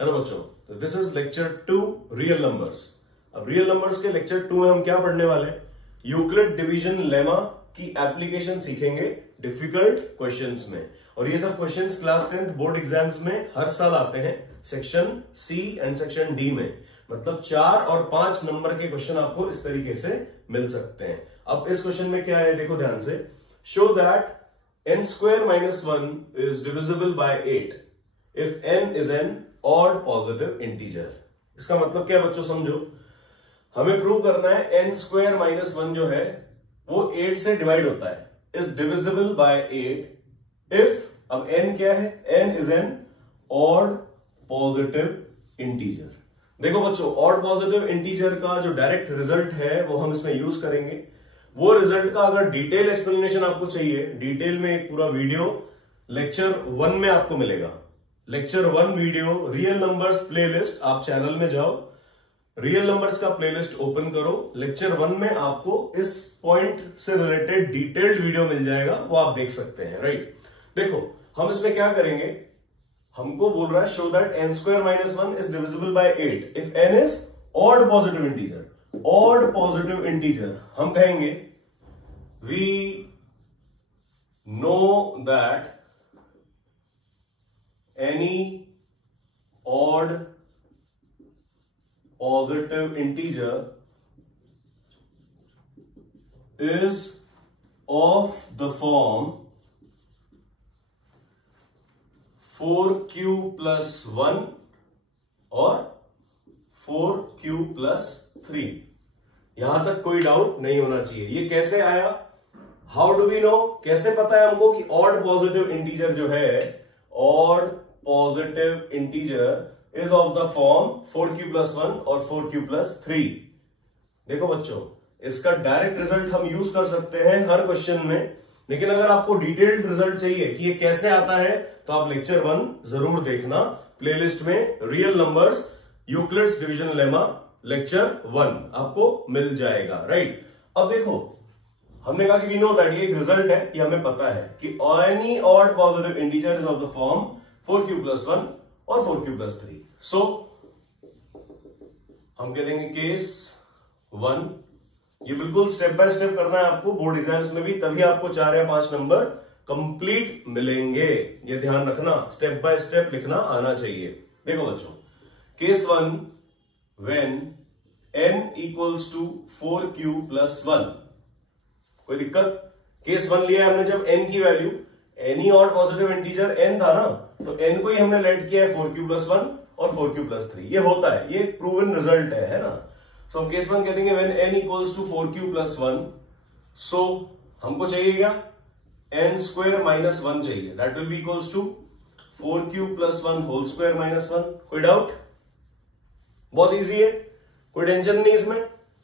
है ना बच्चों। तो this is lecture 2 real numbers. अब रियल नंबर्स के लेक्चर 2 में हम क्या पढ़ने वाले हैं, यूक्लिड डिवीजन लेमा की एप्लीकेशन सीखेंगे डिफिकल्ट क्वेश्चंस में। और ये सब questions class 10th board exams में हर साल आते हैं section C and section D में। मतलब 4 और 5 नंबर के क्वेश्चन आपको इस तरीके से मिल सकते हैं। अब इस क्वेश्चन में क्या है देखो ध्यान से, show that n square minus 1 is divisible by 8 if n is an odd positive integer। इसका मतलब क्या है बच्चों समझो, हमें प्रूव करना है n square minus 1 जो है वो 8 से डिवाइड होता है, is divisible by 8 if, अब n क्या है, n is an odd positive integer। देखो बच्चों odd positive integer का जो डायरेक्ट रिजल्ट है वो हम इसमें यूज करेंगे। वो रिजल्ट का अगर डिटेल एक्सप्लेनेशन आपको चाहिए, डिटेल में एक पूरा वीडियो लेक्चर 1 में आपको मिलेगा। Lecture 1 video real numbers playlist, आप चैनल में जाओ, रियल नंबर्स का प्लेलिस्ट ओपन करो, लेक्चर 1 में आपको इस पॉइंट से रिलेटेड डिटेल्ड वीडियो मिल जाएगा, वो आप देख सकते हैं। राइट, देखो हम इसमें क्या करेंगे, हमको बोल रहा है show that n square minus 1 is divisible by 8 if n is odd positive integer। odd positive integer हम कहेंगे we know that any odd positive integer is of the form 4q plus 1 और 4q plus 3। यहां तक कोई doubt नहीं होना चाहिए। ये कैसे आया, हाउ डू वी नो, कैसे पता है हमको कि ऑड पॉजिटिव इंटीजर जो है, odd positive integer is of the form 4q plus 1 और 4q plus 3। देखो बच्चों इसका डायरेक्ट रिजल्ट हम यूज कर सकते हैं हर क्वेश्चन में, लेकिन अगर आपको डिटेल्ड रिजल्ट चाहिए कि ये कैसे आता है तो आप लेक्चर 1 जरूर देखना, प्लेलिस्ट में real numbers Euclid's division lemma lecture 1 आपको मिल जाएगा। राइट, अब देखो हमने कहा कि वी नो दैट, ये एक रिजल्ट है, ये हमें पता है कि any odd positive integer is of the form 4q plus 1 और 4q plus 3। सो हम कह देंगे केस 1, ये बिल्कुल स्टेप बाय स्टेप करना है आपको बोर्ड एग्जाम्स में भी, तभी आपको 4 या 5 नंबर कंप्लीट मिलेंगे। ये ध्यान रखना, स्टेप बाय स्टेप लिखना आना चाहिए। देखो बच्चों case 1, when n equals to 4q plus 1, कोई दिक्कत, केस 1 लिया है हमने जब n की value, any odd positive integer n था ना, तो n को ही हमने लेट किया है 4q plus 1 और 4q plus 3। ये होता है, ये प्रूवन रिजल्ट है ना। सो हम केस 1 कह देंगे when n equals to 4q plus 1, सो हमको चाहिए क्या, n square minus 1 चाहिए, that will be equals to 4q plus 1 whole square minus 1। कोई डाउट, बहुत इजी है, कोई टेंशन नहीं इसमें,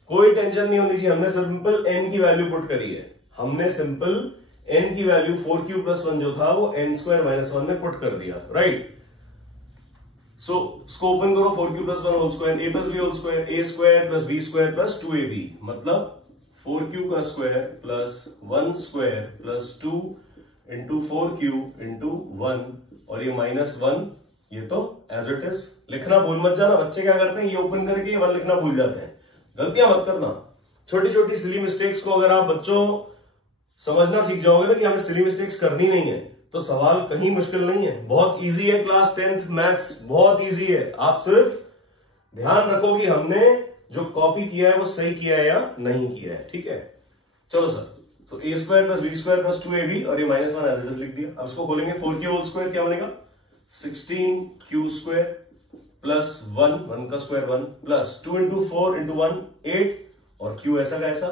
कोई टेंशन नहीं होनी चाहिए। हमने सिंपल n की वैल्यू पुट करी है, हमने सिंपल n की वैल्यू 4q plus 1 जो था वो n square minus 1 में पुट कर दिया। राइट, सो इसको ओपन करो, 4q plus 1 whole square, a plus b whole square, a square plus b square plus 2ab, मतलब 4q का square plus 1 square plus 2 into 4q into 1 और ये -1, ये तो एज इट इज लिखना भूल मत जाना। बच्चे क्या करते हैं, ये ओपन करके 1 लिखना भूल जाते हैं, गलतियां मत करना। छोटी छोटी सिली मिस्टेक्स को अगर आप बच्चों समझना सीख जाओगे ना कि हमें सिली मिस्टेक्स करनी नहीं है, तो सवाल कहीं मुश्किल नहीं है, बहुत इजी है। क्लास 10th मैथ्स बहुत इजी है, आप सिर्फ ध्यान रखो कि हमने जो कॉपी किया है वो सही किया है या नहीं किया है। ठीक है, चलो सर, तो a square plus B square plus 2ab और ये -1 एज इट इज लिख दिया। अब इसको खोलेंगे, 4q होल स्क्वायर क्या बनेगा, 16q स्क्वायर प्लस 1 का स्क्वायर 1 प्लस 2 इंटू 4 इंटू 1 8 और q ऐसा का ऐसा,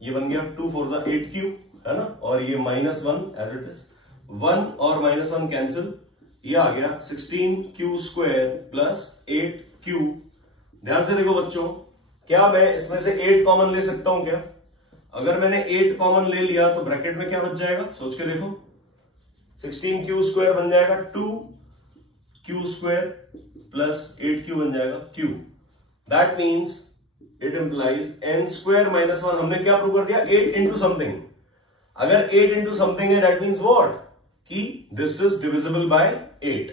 ये बन गया 2 4 8q, है ना, और ये -1 एज इट इज, 1 और -1 कैंसिल, ये आ गया 16q स्क्वायर प्लस 8q। ध्यान से देखो बच्चों, क्या मैं इसमें से 8 कॉमन ले सकता हूं क्या? अगर मैंने 8 कॉमन ले लिया तो ब्रैकेट में क्या बच जाएगा, सोच के देखो, 16q स्क्वायर बन जाएगा 2q स्क्वायर प्लस 8q बन जाएगा q। That means it implies n square minus 1। हमने क्या प्रूव कर दिया, 8 इंटू समथिंग। अगर 8 इंटू समथिंग है दैट मीन्स व्हाट, कि दिस इज डिविजिबल बाय 8।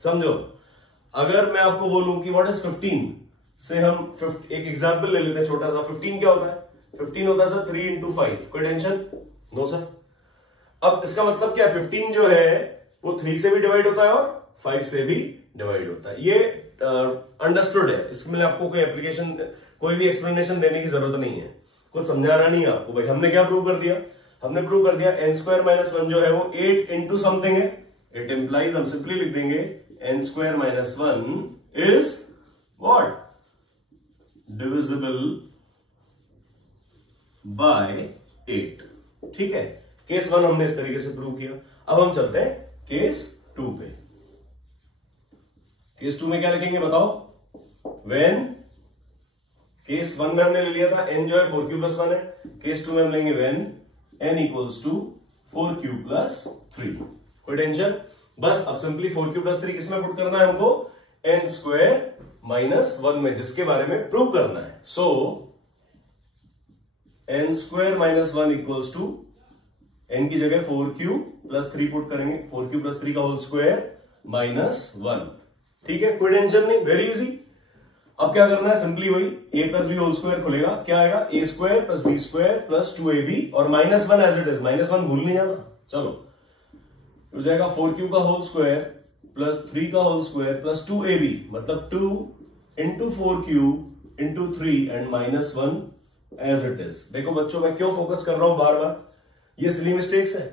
समझो, अगर मैं आपको बोलूं कि व्हाट इज 15 से हम एक एग्जाम्पल ले लेते हैं छोटा सा। 15 क्या होता है? 15 होता है सर 3 into 5। कोई टेंशन? No sir. अब इसका मतलब क्या है? 15 जो है वो 3 से भी डिवाइड होता है और 5 से भी डिवाइड होता है। ये अंडरस्टूड है, इसमें आपको कोई एप्लीकेशन, कोई भी एक्सप्लेनेशन देने की जरूरत नहीं है, कुछ समझाना नहीं है आपको। भाई हमने क्या प्रूव कर दिया? हमने प्रूव कर दिया n² - 1 जो है वो 8 into समथिंग है। इट इंप्लाइज, हम सिंपली लिख देंगे n² - 1 is what? Divisible by 8। ठीक है, केस 1 हमने इस तरीके से प्रूव किया। अब हम चलते हैं केस 2 पे। केस 2 में क्या लिखेंगे बताओ? व्हेन, केस 1 में हमने ले लिया था n जो है 4q + 1 है। केस 2 में हम लेंगे व्हेन n = 4q + 3। कोई टेंशन? बस अब सिंपली 4q + 3 किसमें पुट करना है हमको? n² - 1 में, जिसके बारे में प्रूव करना है। सो n² - 1 = n की जगह 4q + 3 पुट करेंगे। 4q + 3 का होल स्क्वायर -1। ठीक है, कोई टेंशन नहीं, वेरी इजी। अब क्या करना है? सिंपली वही a + b होल स्क्वायर खुलेगा, क्या आएगा? a² + b² + 2ab और -1 एज इट इज। -1 भूल नहीं जाना। चलो हो जाएगा 4q का होल स्क्वायर + 3 का होल स्क्वायर + 2ab, मतलब 2 into 4q into 3 and -1 as it is. देखो बच्चों, मैं क्यों फोकस कर रहा हूं बार बार? ये सिली मिस्टेक्स है,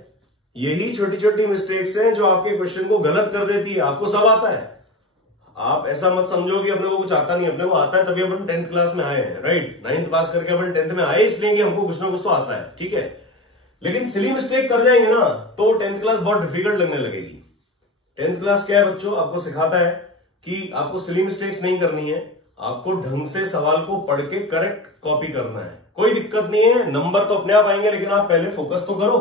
यही छोटी छोटी मिस्टेक्स हैं जो आपके क्वेश्चन को गलत कर देती है। आपको सब आता है, आप ऐसा मत समझो कि अपने को कुछ आता नहीं। अपने को आता है, तभी अपन 10th क्लास में आए हैं, राइट? 9th पास करके अपन 10th में आए इसलिए कि हमको कुछ ना कुछ तो आता है, ठीक है। लेकिन सिली मिस्टेक कर जाएंगे ना तो 10th क्लास बहुत डिफिकल्ट लगने लगेगी। 10th क्लास क्या है बच्चों? आपको सिखाता है कि आपको सिली मिस्टेक्स नहीं करनी है, आपको ढंग से सवाल को पढ़ के करेक्ट कॉपी करना है। कोई दिक्कत नहीं है, नंबर तो अपने आप आएंगे, लेकिन आप पहले फोकस तो करो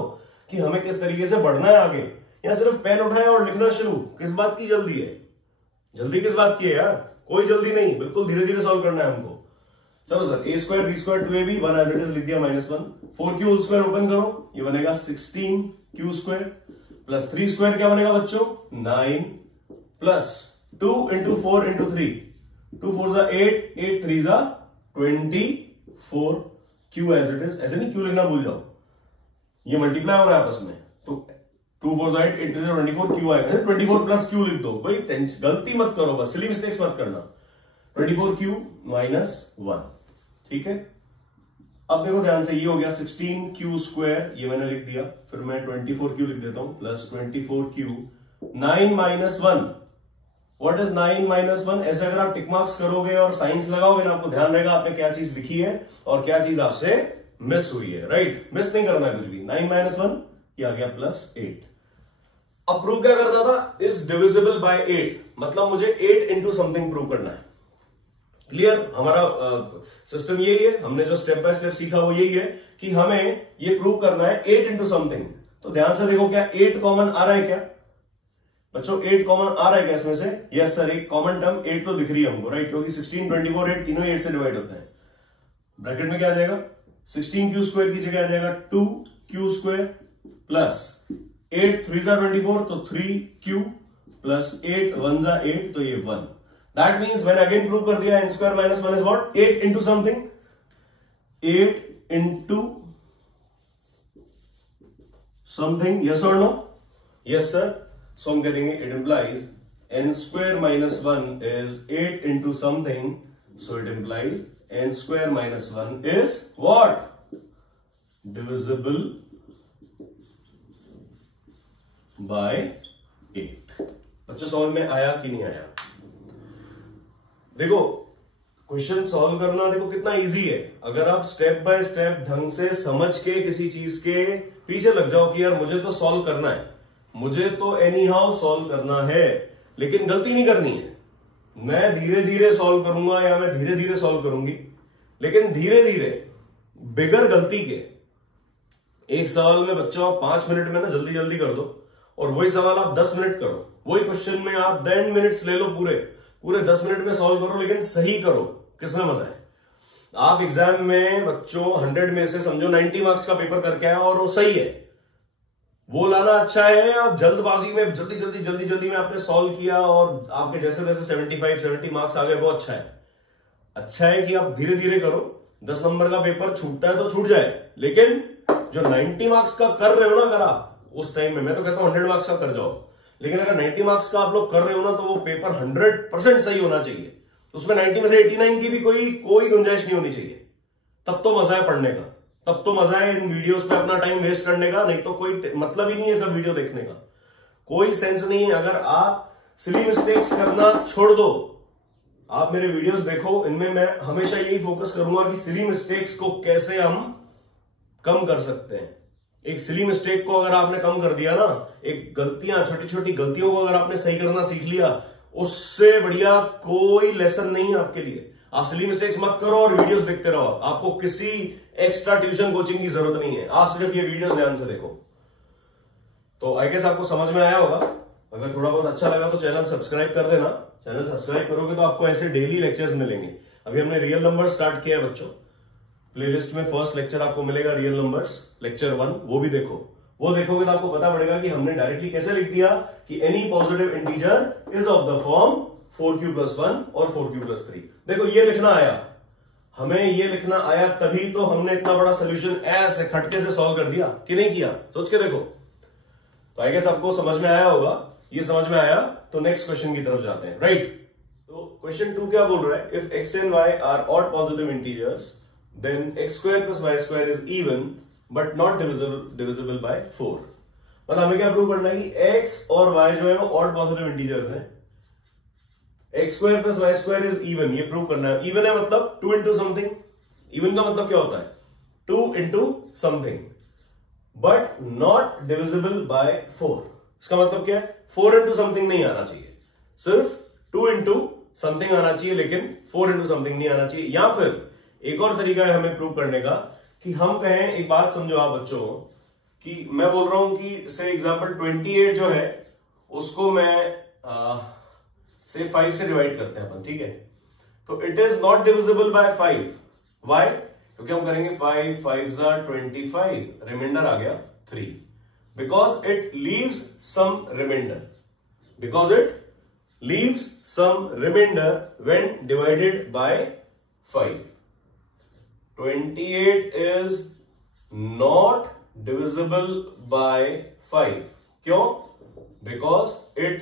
कि हमें किस तरीके से बढ़ना है आगे। या सिर्फ पेन उठाएं और लिखना शुरू, किस बात की जल्दी है? जल्दी किस बात की है यार? कोई जल्दी नहीं, बिल्कुल धीरे धीरे सॉल्व करना है हमको। चलो sir, a² b² 2ab 1 as it is लिख दिया -1। 4q होल स्क्वायर ओपन करो, ये बनेगा 16q² + 3² क्या बनेगा बच्चों? 9 plus 2 into 4 into 3, 2 4 = 8, 8 3 = 24, q as it is. ऐसे नहीं q लिखना भूल जाओ, ये मल्टीप्लाई हो रहा है आपस में, तो 2 4 = 8, 8 3 = 24, q आएगा। 24 + q लिख दो, कोई गलती मत करो, बस सिली मिस्टेक्स मत करना। 24q - 1, ठीक है। अब देखो ध्यान से, ये हो गया 16q², ये मैंने लिख दिया। फिर मैं 24q लिख देता हूं + 24q 9 - 1। What is 9 - 1? ऐसे अगर आप टिक मार्क्स करोगे और साइंस लगाओगे ना, आपको ध्यान रहेगा आपने क्या चीज लिखी है और क्या चीज आपसे मिस हुई है, राइट? मिस नहीं करना कुछ भी। 9 - 1 ये आ गया +8। अब प्रूव क्या करता था? इज डिविजिबल बाय 8, मतलब मुझे 8 into समथिंग प्रूव करना है। क्लियर? हमारा सिस्टम यही है, हमने जो स्टेप बाय स्टेप सीखा वो यही है कि हमें ये प्रूव करना है 8 into समथिंग। तो ध्यान से देखो, क्या 8 कॉमन आ रहा है क्या बच्चों? 8 कॉमन आ रहा है क्या इसमें से? यस सर, एक कॉमन टर्म 8 तो दिख रही है हमको, राइट? क्योंकि 16 24 8 तीनों 8 से डिवाइड होते हैं। ब्रैकेट में क्या आ जाएगा? 16q² की जगह आ जाएगा 2q² प्लस 8 3 = 24, तो 3q प्लस 8 1 = 8, तो ये 1। That means when again prove कर दिया n² - 1 is what? 8 into something, 8 into something, yes or no? Yes sir. So हम कह देंगे it implies n² - 1 is 8 into something, so it implies n² - 1 is what? Divisible by 8। बच्चों समझ में आया कि नहीं आया? देखो क्वेश्चन सॉल्व करना देखो कितना इजी है। अगर आप स्टेप बाय स्टेप ढंग से समझ के किसी चीज के पीछे लग जाओ कि यार मुझे तो सॉल्व करना है, मुझे तो एनी हाउ सॉल्व करना है, लेकिन गलती नहीं करनी है। मैं धीरे धीरे सॉल्व करूंगा या मैं धीरे धीरे सॉल्व करूंगी, लेकिन धीरे धीरे बिगर गलती के। एक सवाल में बच्चों आप 5 मिनट में ना जल्दी जल्दी कर दो, और वही सवाल आप 10 मिनट करो। वही क्वेश्चन में आप 10 मिनट्स ले लो, पूरे 10 मिनट में सॉल्व करो, लेकिन सही करो। किसमें मजा है? आप एग्जाम में बच्चों 100 में से समझो 90 मार्क्स का पेपर करके आए और वो सही है, वो लाना अच्छा है या जल्दबाजी में जल्दी में आपने सॉल्व किया और आपके जैसे जैसे 70 मार्क्स आ गए, वो अच्छा है। अच्छा है कि आप धीरे धीरे करो। 10 नंबर का पेपर छूटता है तो छूट जाए, लेकिन जो 90 मार्क्स का कर रहे हो ना, अगर आप उस टाइम में, मैं तो कहता हूं 100 मार्क्स का कर जाओ, लेकिन अगर 90 मार्क्स का आप लोग कर रहे हो ना, तो वो पेपर 100% सही होना चाहिए। उसमें 90 में से 89 की भी कोई गुंजाइश नहीं होनी चाहिए। तब तो मजा है पढ़ने का, तब तो मजा है इन वीडियोस पे अपना टाइम वेस्ट करने का। नहीं तो कोई मतलब ही नहीं है सब वीडियो देखने का, कोई सेंस नहीं है। अगर आप सिली मिस्टेक्स करना छोड़ दो, आप मेरे वीडियोस देखो, इनमें मैं हमेशा यही फोकस करूंगा कि सिली मिस्टेक्स को कैसे हम कम कर सकते हैं। एक सिली मिस्टेक को अगर आपने कम कर दिया ना, एक गलतियां, छोटी छोटी गलतियों को अगर आपने सही करना सीख लिया, उससे बढ़िया कोई लेसन नहीं है आपके लिए। आप सिली मिस्टेक्स मत करो और वीडियोस देखते रहो। आपको किसी एक्स्ट्रा ट्यूशन कोचिंग की जरूरत नहीं है, आप सिर्फ ये वीडियोस ध्यान से देखो। तो आई गेस आपको समझ में आया होगा। अगर थोड़ा बहुत अच्छा लगा तो चैनल सब्सक्राइब कर देना। चैनल सब्सक्राइब करोगे तो आपको ऐसे डेली लेक्चर्स मिलेंगे। अभी हमने रियल नंबर स्टार्ट किया है बच्चों। प्लेलिस्ट में फर्स्ट लेक्चर आपको मिलेगा रियल नंबर्स, लेक्चर 1, वो भी देखो। वो देखोगे तो आपको पता पड़ेगा कि हमने डायरेक्टली कैसे लिख दिया कि any positive integer is of the form 4q+1 और 4q+3। देखो ये लिखना आया, हमें ये लिखना आया, तभी तो हमने इतना बड़ा सोल्यूशन ऐसे खटके से सॉल्व कर दिया कि नहीं किया। सोच के देखो। तो आई गेस आपको समझ में आया होगा। ये समझ में आया तो नेक्स्ट क्वेश्चन की तरफ जाते हैं, राइट। तो क्वेश्चन 2 क्या बोल रहा है? If x and y are odd positive integers then x² + y² is even but not divisible by 4। मतलब हमें क्या प्रूव करना है कि x और y जो है वो ऑड पॉजिटिव इंटीजर्स हैं। x² + y² is even, ये प्रूव करना है। इवन है मतलब 2 into something। इवन का मतलब क्या होता है? 2 into something but not divisible by 4। इसका मतलब क्या है? 4 into something नहीं आना चाहिए, सिर्फ 2 into something आना चाहिए, लेकिन 4 into something नहीं आना चाहिए। या फिर एक और तरीका है हमें प्रूव करने का कि हम कहें, एक बात समझो आप बच्चों, कि मैं बोल रहा हूं कि से एग्जांपल 28 जो है उसको मैं से 5 से डिवाइड करते हैं अपन, ठीक है। तो it is not divisible bye 5। Why? क्योंकि हम करेंगे 5 5s are 25, रिमाइंडर आ गया 3, because it leaves some remainder, because it leaves some remainder when divided by 5। 28 is not divisible by 5. क्यों? Because it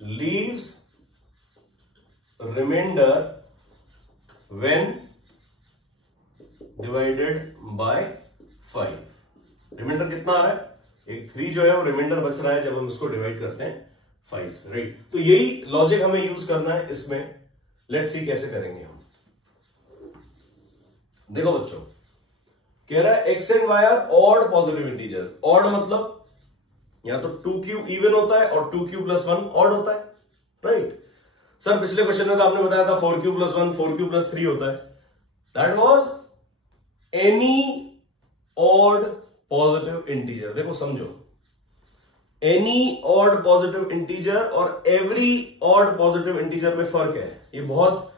leaves remainder when divided by 5. Reminder कितना आ रहा है? एक 3 जो है वो रिमाइंडर बच रहा है जब हम इसको डिवाइड करते हैं 5 से, राइट। तो यही लॉजिक हमें यूज करना है इसमें। लेट्स सी कैसे करेंगे हम। देखो बच्चों, कह रहा है x and y are odd positive integers. Odd मतलब या तो 2q इवन होता है और 2q+1 ऑड होता है, राइट। सर पिछले क्वेश्चन में तो आपने बताया था 4q+1 4q+3 होता है। That was any odd positive integer. देखो समझो, एनी ऑड पॉजिटिव इंटीजर और एवरी ऑड पॉजिटिव इंटीजर में फर्क है। ये बहुत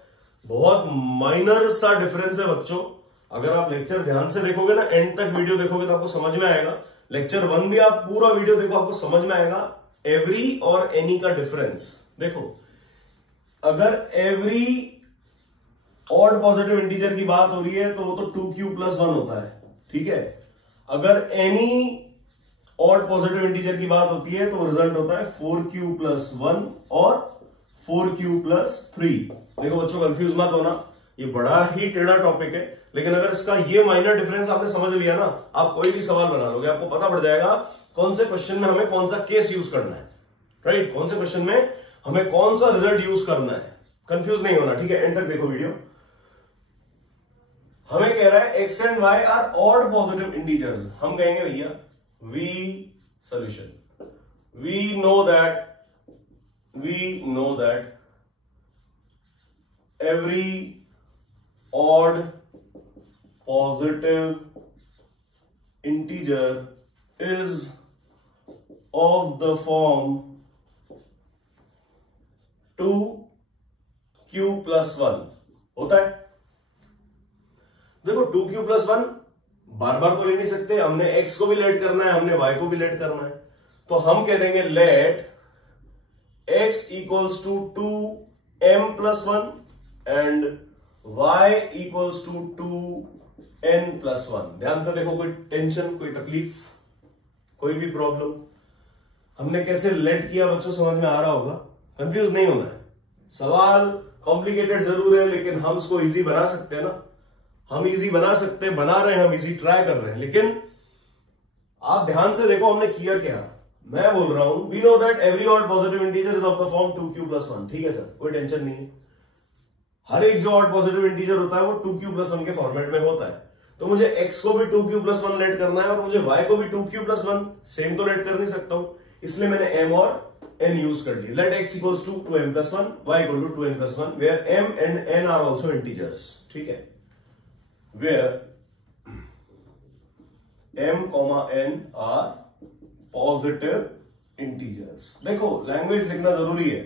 माइनर सा डिफरेंस है बच्चों। अगर आप लेक्चर ध्यान से देखोगे ना, एंड तक वीडियो देखोगे तो आपको समझ में आएगा। लेक्चर 1 भी आप पूरा वीडियो देखो, आपको समझ में आएगा एवरी और एनी का डिफरेंस। देखो, अगर एवरी ऑड पॉजिटिव इंटीजर की बात हो रही है तो वो तो 2q+1 होता है, ठीक है। अगर एनी ऑड पॉजिटिव इंटीजर की बात होती है तो रिजल्ट होता है 4q+1 और 4q+3। देखो बच्चों, कंफ्यूज मत होना, ये बड़ा ही टेढ़ा टॉपिक है, लेकिन अगर इसका ये माइनर डिफरेंस आपने समझ लिया ना, आप कोई भी सवाल बना लोगे, आपको पता पड़ जाएगा कौन से क्वेश्चन में हमें कौन सा केस यूज करना है, राइट। कौन से क्वेश्चन में हमें कौन सा रिजल्ट यूज करना है, कंफ्यूज नहीं होना, ठीक है। एंड तक देखो वीडियो। हमें कह रहा है x and y are odd positive integers. हम कहेंगे भैया we solution, we know that every odd positive integer is of the form 2q+1 होता है। देखो 2q+1 बार बार तो ले नहीं सकते, हमने x को भी लेट करना है, हमने y को भी लेट करना है, तो हम कह देंगे let x equals to 2m+1 and y equals to 2n+1। ध्यान से देखो, कोई टेंशन, कोई तकलीफ, कोई भी प्रॉब्लम? हमने कैसे लेट किया बच्चों, समझ में आ रहा होगा? कंफ्यूज नहीं होना है। सवाल कॉम्प्लिकेटेड जरूर है, लेकिन हम इसको इजी बना सकते हैं ना। हम इजी बना सकते हैं, बना रहे हैं, हम इजी ट्राई कर रहे हैं। लेकिन आप ध्यान से देखो हमने किया क्या। मैं बोल रहा हूं we know that every odd positive integer is of the form 2q+1। ठीक है सर, कोई टेंशन नहीं है। हर एक जो ऑड पॉजिटिव इंटीजर होता है वो 2q+1 के फॉर्मेट में होता है। तो मुझे x को भी 2q+1 लेट करना है और मुझे y को भी 2q+1 सेम तो लेट कर नहीं सकता हूं, इसलिए मैंने m और n यूज कर ली। Let x equals to 2m+1, y equal to 2n+1, where m and n are also integers. ठीक है, where m, n are positive integers. देखो लैंग्वेज लिखना जरूरी है।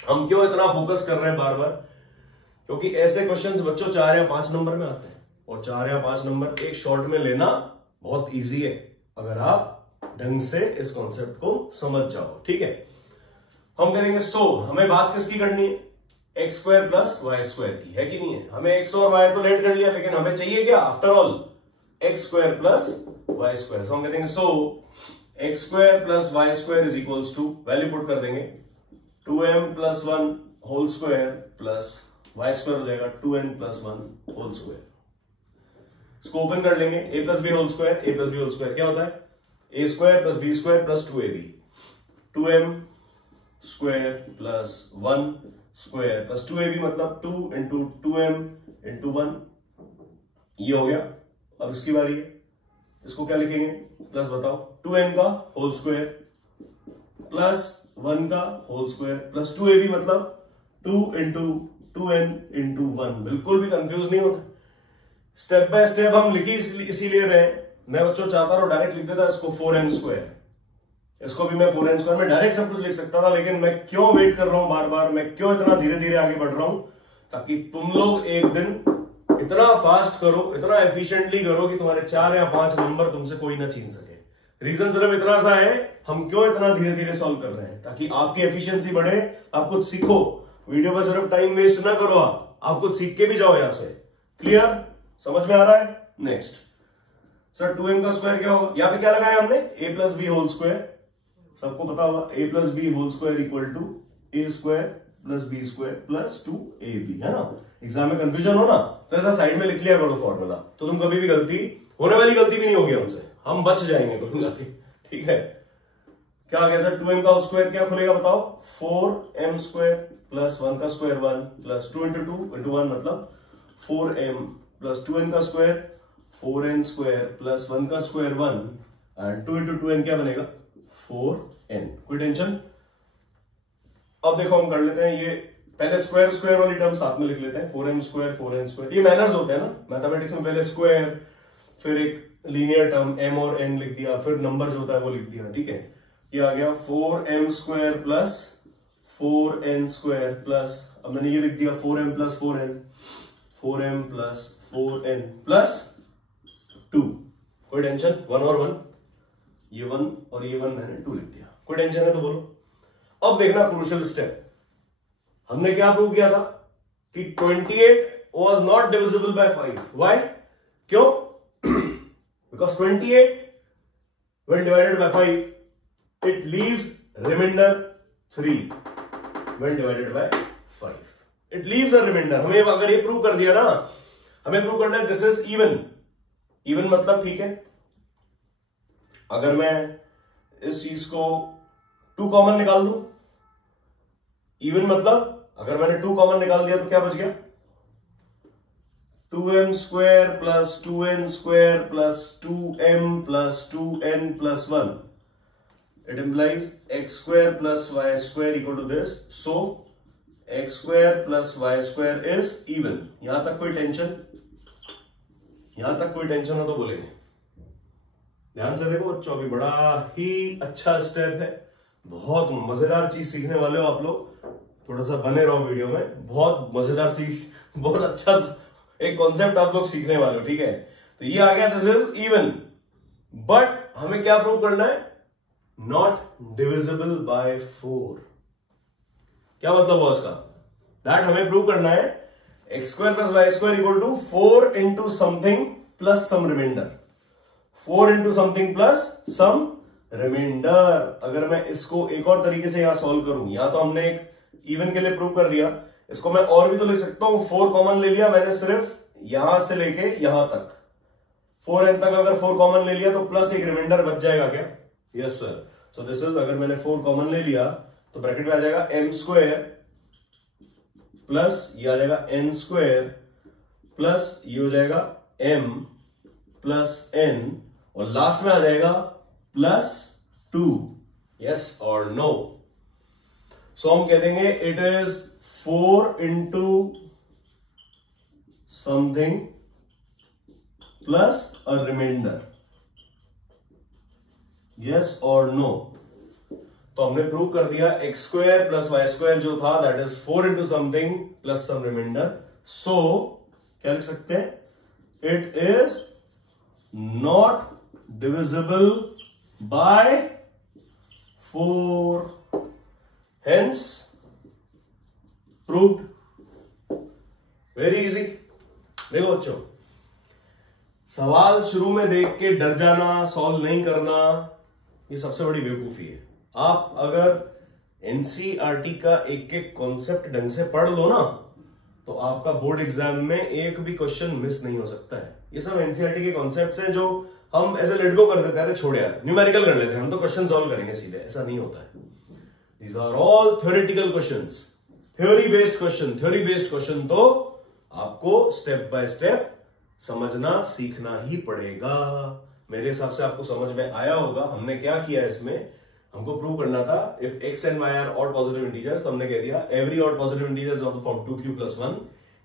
हम क्यों इतना फोकस कर रहे हैं बार बार? क्योंकि ऐसे क्वेश्चंस बच्चों 4 या 5 नंबर में आते हैं, और 4 या 5 नंबर एक शॉर्ट में लेना बहुत इजी है अगर आप ढंग से इस कॉन्सेप्ट को समझ जाओ। ठीक है, हम करेंगे हमें बात किसकी करनी है? x² प्लस y² की, है कि नहीं है? हमें x और y तो लेट कर लिया, लेकिन हमें चाहिए क्या? After all x² plus y²। हम कह देंगे x² plus y² is equals to, value put कर देंगे 2m+1 whole square plus y² हो जाएगा 2n+1 होल स्क्वायर। इसको ओपन कर लेंगे, a plus B whole square, a plus B whole square क्या होता है? a² plus b² plus 2ab, 2m² plus 1 square plus 2ab मतलब 2 इंटू 2m इंटू 1। ये हो गया। अब इसकी बारी है, इसको क्या लिखेंगे? प्लस बताओ, 2n का होल स्क्वायर प्लस 1 का होल स्क्वायर प्लस 2ab मतलब 2 इंटू 2n इंटू 1। बिल्कुल भी कंफ्यूज नहीं होना, स्टेप बाय स्टेप हम लिखी इसीलिए रहे। मैं बच्चों चाहता हूं डायरेक्ट लिख देता इसको 4n², इसको भी मैं 4n², मैं डायरेक्ट सब कुछ लिख सकता था, लेकिन मैं क्यों वेट कर रहा हूं बार बार, मैं क्यों इतना धीरे धीरे आगे बढ़ रहा हूं? ताकि तुम लोग एक दिन इतना फास्ट करो, इतना एफिशिएंटली करो कि तुम्हारे 4 या 5 नंबर तुमसे कोई ना छीन सके। रीजन सिर्फ इतना सा है, हम क्यों इतना धीरे धीरे सॉल्व कर रहे हैं, ताकि आपकी एफिशिएंसी बढ़े, आप कुछ सीखो। वीडियो पर सिर्फ टाइम वेस्ट ना करो, आप कुछ सीख के भी जाओ यहां से। क्लियर? समझ में आ रहा है? नेक्स्ट सर 2m का स्क्वायर क्या होगा? यहां पे क्या लगाया हमने? a plus B whole square. सबको पता होगा a plus B whole square equal to a² plus b² plus 2ab, है ना? एग्जाम में कंफ्यूजन हो ना, तो ऐसा साइड में लिख लिया करो फॉर्मूला, तो तुम कभी भी गलती होने वाली गलती भी नहीं होगी हमसे, हम बच जाएंगे कुल मिला के। ठीक है, क्या आ गया सर? 2m का होल स्क्वायर क्या खुलेगा बताओ? 4m² प्लस 1 का स्क्वायर 1 प्लस 2 इंटू 2 इंटू 1 मतलब 4m प्लस 2n का स्क्वायर 4n² प्लस 1 का स्क्वायर 1 एंड 2 इंटू 2n क्या बनेगा? 4n। कोई टेंशन? अब देखो हम कर लेते हैं, ये पहले स्क्वायर स्क्वायर वाली टर्म साथ में लिख लेते हैं, 4m² 4n²। ये मैनर्स होते हैं ना मैथमेटिक्स में, पहले स्क्वायर फिर एक लीनियर टर्म m और n लिख दिया, फिर नंबर जो होता है वो लिख दिया। ठीक है, ये आ गया 4m² प्लस 4n² प्लस, अब मैंने ये लिख दिया 4m plus 4n, 4m plus 4n plus 2। कोई टेंशन? 1 और 1, ये 1 और ये 1 मैंने 2 लिख दिया। कोई टेंशन है तो बोलो। अब देखना क्रूशियल स्टेप, हमने क्या प्रूव किया था कि 28 was not divisible by 5। Why? क्यों? Because 28 when divided by 5 it leaves remainder 3 when divided by 5। It leaves a remainder। हमें अगर ये प्रूव कर दिया ना, हमें प्रूव करना है दिस इज इवन। इवन मतलब ठीक है, अगर मैं इस चीज को 2 कॉमन निकाल दूं, इवन मतलब अगर मैंने 2 कॉमन निकाल दिया तो क्या बच गया? 2m² plus 2n² plus 2m plus 2n plus 1। It implies x² plus y² equal to this. So x² plus y² is even. यहां तक कोई टेंशन? यहां तक कोई टेंशन हो तो बोलेंगे। ध्यान से देखो बच्चों, अभी बड़ा ही अच्छा स्टेप है, बहुत मजेदार चीज सीखने वाले हो आप लोग। थोड़ा सा बने रहो वीडियो में, बहुत मजेदार चीज, बहुत अच्छा एक कॉन्सेप्ट आप लोग सीखने वाले हो। ठीक है, तो ये आ गया दिस इज इवन, बट हमें क्या प्रूव करना है, नॉट डिविजिबल बाय 4। क्या मतलब हुआ उसका, दैट हमें प्रूव करना है X square plus Y square equal to 4 into something plus some remainder, 4 into something plus some remainder. अगर मैं इसको एक और तरीके से यहां सॉल्व करूं, यहां तो हमने एक इवन के लिए प्रूव कर दिया, इसको मैं और भी तो लिख सकता हूं। 4 कॉमन ले लिया मैंने, सिर्फ यहां से लेके यहां तक 4n तक अगर 4 कॉमन ले लिया तो प्लस एक रिमाइंडर बच जाएगा क्या, yes sir. So this is, अगर मैंने 4 कॉमन ले लिया तो ब्रैकेट में आ जाएगा m स्क्वायर प्लस ये आ जाएगा n स्क्वायर प्लस ये हो जाएगा m प्लस n और लास्ट में आ जाएगा plus 2, yes or no. So हम कह देंगे it is 4 into something plus a reminder, yes or no. तो हमने प्रूव कर दिया x square plus Y square जो था that is 4 into something plus some reminder. So क्या लिख सकते हैं, it is not divisible by 4, hence proved. Very easy. देखो बच्चों, सवाल शुरू में देख के डर जाना, सॉल्व नहीं करना, ये सबसे बड़ी बेवकूफी है। आप अगर एनसीईआरटी का एक एक कॉन्सेप्ट ढंग से पढ़ लो ना, तो आपका बोर्ड एग्जाम में एक भी क्वेश्चन मिस नहीं हो सकता है। ये सब एनसीईआरटी के कॉन्सेप्ट्स हैं जो हम ऐसे लेट गो कर देते हैं, अरे छोड़ यार न्यूमेरिकल कर लेते हैं, हम तो क्वेश्चन सॉल्व करेंगे सीधे, ऐसा नहीं होता है। These are all theoretical questions, theory based question. Theory based question तो आपको स्टेप बाय स्टेप समझना सीखना ही पड़ेगा। मेरे हिसाब से आपको समझ में आया होगा हमने क्या किया। इसमें हमको प्रूव करना था if x and y are odd positive integers, तो हमने कह दिया every odd positive integers of the form 2q + 1,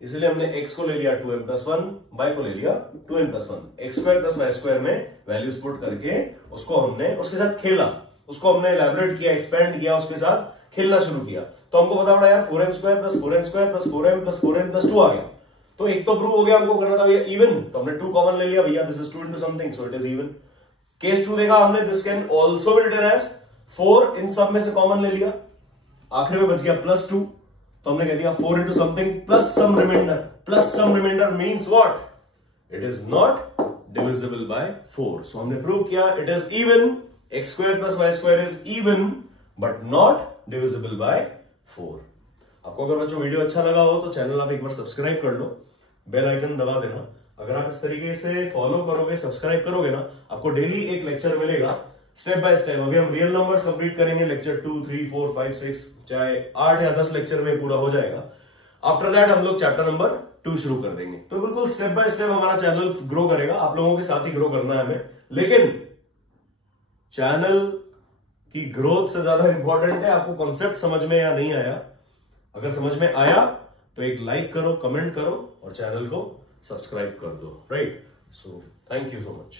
इसलिए हमने x को ले लिया 2m + 1, y को ले लिया 2n + 1। x square plus Y square में वैल्यूज पुट करके उसको हमने उसके साथ खेला, उसको हमने एलैबोरेट किया, एक्सपेंड किया, उसके साथ खेलना शुरू किया। तो हमको पता पड़ा यार 4m square plus 4n square plus 4m plus 4n plus 2 आ गया। तो एक तो प्रूव हो गया, हमको करना था भैया इवन, तो हमने 2 कॉमन ले लिया भैया, this is 2 into something so it is even. Case 2 देखा हमने, this can also be written as 4, इन सब में से कॉमन ले लिया, आखिर में बच गया प्लस 2, तो हमने कह दिया 4 into something plus some remainder. Plus some remainder means what, it is not divisible by 4। So हमने प्रूव किया it is even, X square plus Y square is even but not divisible by 4। आपको अगर बच्चों video अच्छा लगा हो तो channel आप एक बार सब्सक्राइब कर लो, बेल आइकन दबा देना। अगर आप इस तरीके से फॉलो करोगे, सब्सक्राइब करोगे ना, आपको डेली एक लेक्चर मिलेगा स्टेप बाय स्टेप। अभी हम रियल नंबर्स कंप्लीट करेंगे, लेक्चर 2, 3, 4, 5, 6, चाहे 8 या 10 लेक्चर में पूरा हो जाएगा। आफ्टर दैट हम लोग चैप्टर नंबर 2 शुरू कर देंगे। तो बिल्कुल स्टेप बाय स्टेप हमारा चैनल ग्रो करेगा, आप लोगों के साथ ही ग्रो करना है हमें। लेकिन चैनल की ग्रोथ से ज्यादा इंपॉर्टेंट है आपको कॉन्सेप्ट समझ में या नहीं आया। अगर समझ में आया तो एक लाइक करो, कमेंट करो और चैनल को सब्सक्राइब कर दो, right. So thank you so much.